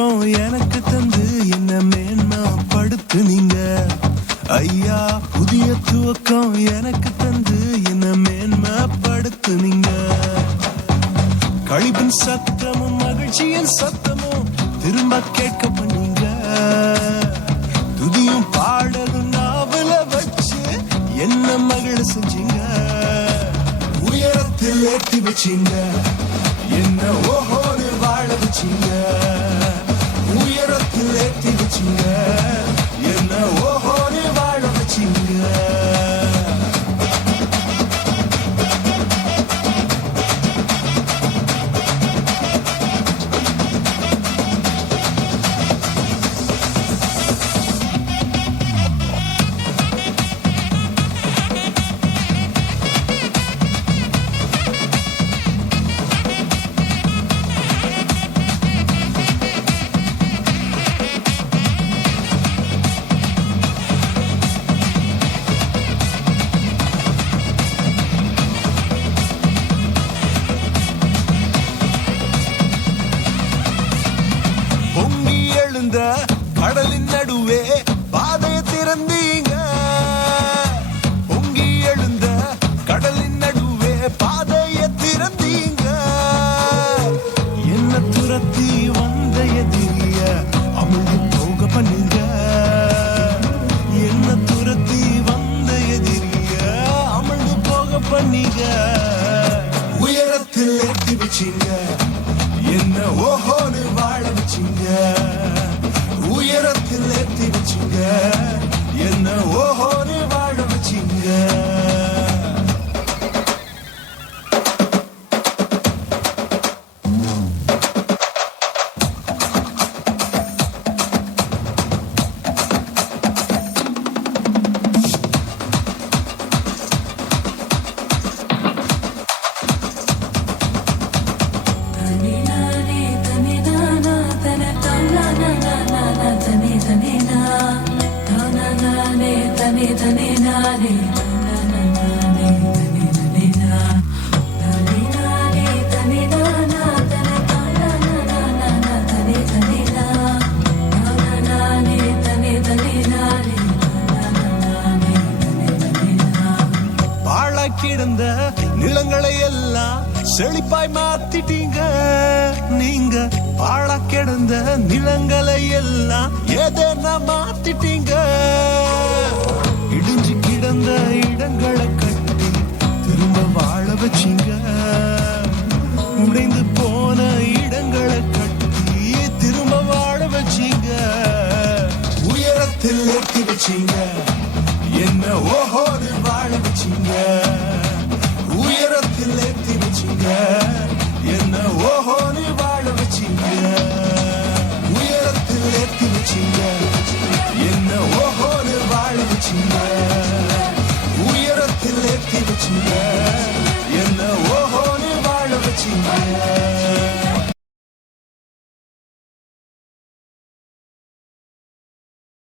தூக்கம் எனக்கு தந்து என்ன மேன்மை படுத்துனீங்க ஐயா. புதிய துவக்கம் எனக்கு தந்து என்ன மேன்மை படுத்துனீங்க. கழிப்பின் சத்தமும் மகிழ்ச்சியின் சத்தமும் திரும்ப கேட்க பண்ணீங்க. துதியும் பாடலும் நாவல வச்சு என்ன மகிழ செஞ்சீங்க. உயரத்தில் ஏற்றி வச்சீங்க என்ன ஓஹோடு வாழ வச்சீங்க. உயரத்தில் ஏற்றி வச்சீங்க என்ன ஓஹோடு வாழ வச்சீங்க. பொங்கி எழுந்த கடலின் நடுவே பாதைய திறந்தீங்க. பொங்கி எழுந்த கடலின் நடுவே பாதைய திறந்தீங்க. என்ன துரத்தி வந்த எதிரிய அமுழ்ந்து போக பண்ணீங்க. என்ன துரத்தி வந்த எதிரிய அமுழ்ந்து போக பண்ணீங்க. உயரத்தில் ஏற்றி வச்சீங்க என்ன ஓஹோன்னு வாழ வச்சீங்க. உயரத்தில் ஏற்றி வச்சீங்க என்ன ஓஹோன்னு வாழ வச்சீங்க. கிடந்த நிலங்களை எல்லாம் செழிப்பாய் மாத்திட்டீங்க. நீங்க பாழா கிடந்த நிலங்களை எல்லாம் ஏதேனா மாத்திட்டீங்க. இடிஞ்சு கிடந்த